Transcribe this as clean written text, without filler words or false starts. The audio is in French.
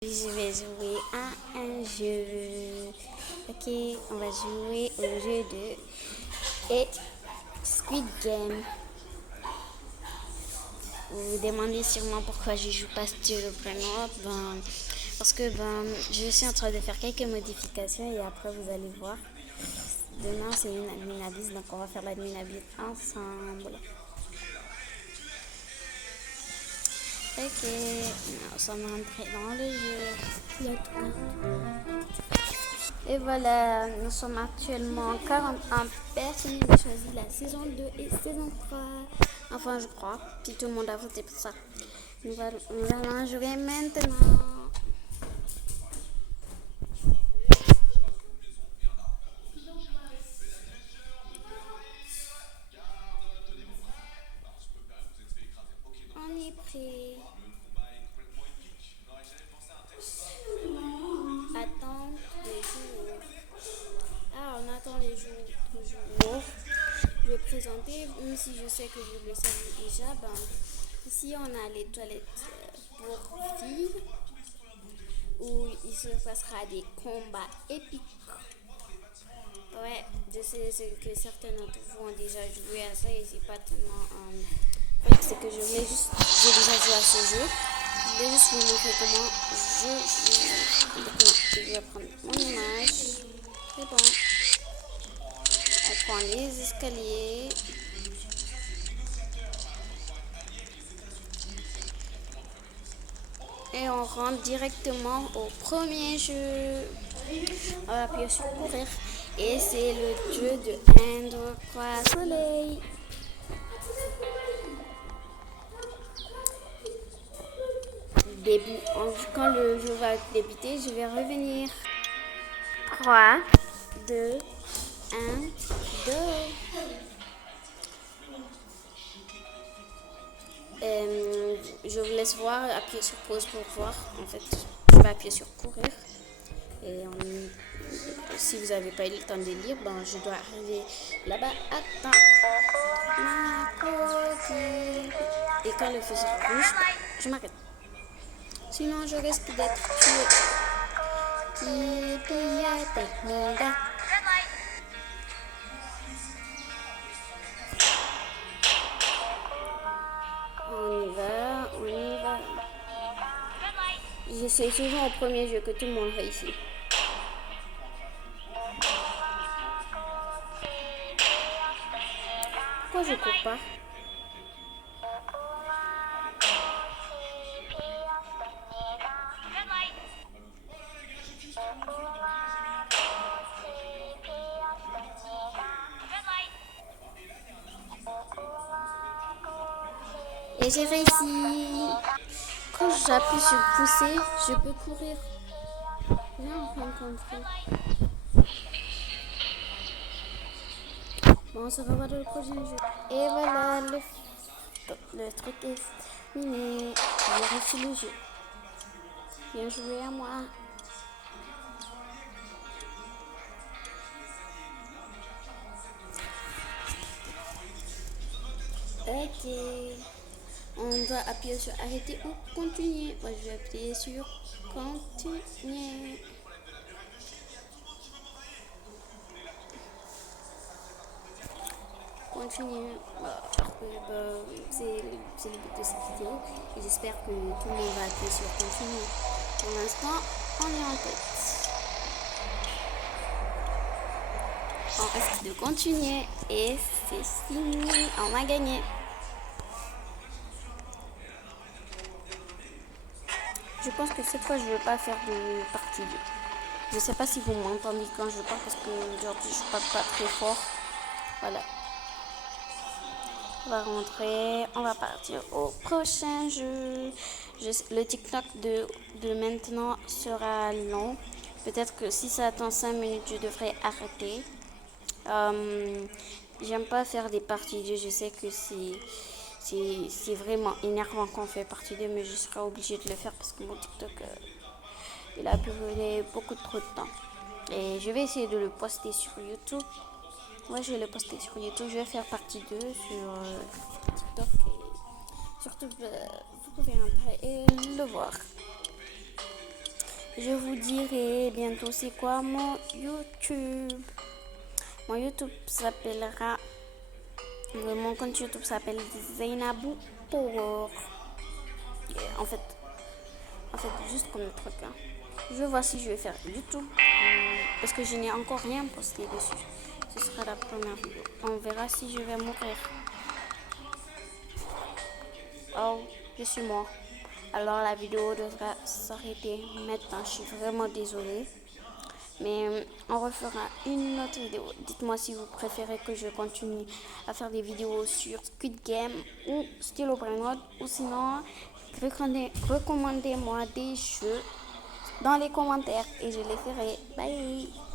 Je vais jouer à un jeu. Ok, on va jouer au jeu de et Squid Game. Vous vous demandez sûrement pourquoi je joue pas sur le prénom. Parce que je suis en train de faire quelques modifications et après vous allez voir. Demain c'est une adminabis, donc on va faire l'adminabis ensemble. Ok, nous sommes rentrés dans le jeu. Et voilà, nous sommes actuellement 41 personnes. J'ai choisi la saison 2 et saison 3. Enfin, je crois. Si tout le monde a voté pour ça. Nous allons jouer maintenant. On est prêt. Attends les jours. Ah, on attend les jours. Je vais présenter, même si je sais que vous le savez déjà. Ici, on a les toilettes pour filles où il se passera des combats épiques. Ouais, je sais que certains d'entre vous ont déjà joué à ça et c'est pas tellement. C'est que j'ai déjà joué à ce jeu. Je vais juste vous montrer comment je joue. Donc, je vais prendre mon image. C'est bon. On prend les escaliers. Et on rentre directement au premier jeu. On va appuyer sur courir. Et c'est le jeu de Inde, Croix, Soleil. Quand le jeu va débuter, je vais revenir. 3, 2, 1, 2. Je vous laisse voir, appuyer sur pause pour voir. En fait, je vais appuyer sur courir. Et si vous n'avez pas eu le temps de lire, je dois arriver là-bas. Attends. Ma copine. Et quand le feu sera rouge, je m'arrête. Sinon, je risque d'être tué. On y va. C'est souvent au premier jeu que tout le monde réussit. Pourquoi je cours pas? Et j'ai réussi. Quand j'appuie sur pousser, je peux courir. J'ai enfin compris. Bon, on se revoit dans le prochain jeu. Et voilà, le truc est terminé. J'ai reçu le jeu. Bien joué à moi. Ok. On doit appuyer sur arrêter ou continuer. Moi, je vais appuyer sur continuer. Continuer. C'est le but de cette vidéo. Et j'espère que tout le monde va appuyer sur continuer. Pour l'instant, on est en tête. On risque de continuer. Et c'est fini. On a gagné. Je pense que cette fois, je ne vais pas faire de partie 2. Je ne sais pas si vous m'entendez quand je parle parce que aujourd'hui, je ne parle pas très fort. Voilà. On va rentrer. On va partir au prochain jeu. Le TikTok de maintenant sera long. Peut-être que si ça attend 5 minutes, je devrais arrêter. J'aime pas faire des parties 2. Je sais que c'est vraiment énervant quand on fait partie 2, mais je serai obligée de le faire parce que mon TikTok, il a brûlé beaucoup trop de temps. Et je vais essayer de le poster sur YouTube. Ouais, je vais le poster sur YouTube. Je vais faire partie 2 sur TikTok. Et surtout, vous pouvez entrer et le voir. je vous dirai bientôt c'est quoi mon YouTube. Mon YouTube s'appellera, mon compte YouTube s'appelle Zainabou Power. En fait, juste comme le truc. Hein. Je vais voir si je vais faire YouTube. Parce que je n'ai encore rien posté dessus. Ce sera la première vidéo. On verra si je vais mourir. Oh, je suis mort. Alors la vidéo devra s'arrêter maintenant. Je suis vraiment désolée. Mais on refera une autre vidéo. Dites-moi si vous préférez que je continue à faire des vidéos sur Squid Game ou Stylo Brainrod. Ou sinon, recommandez-moi des jeux dans les commentaires et je les ferai. Bye!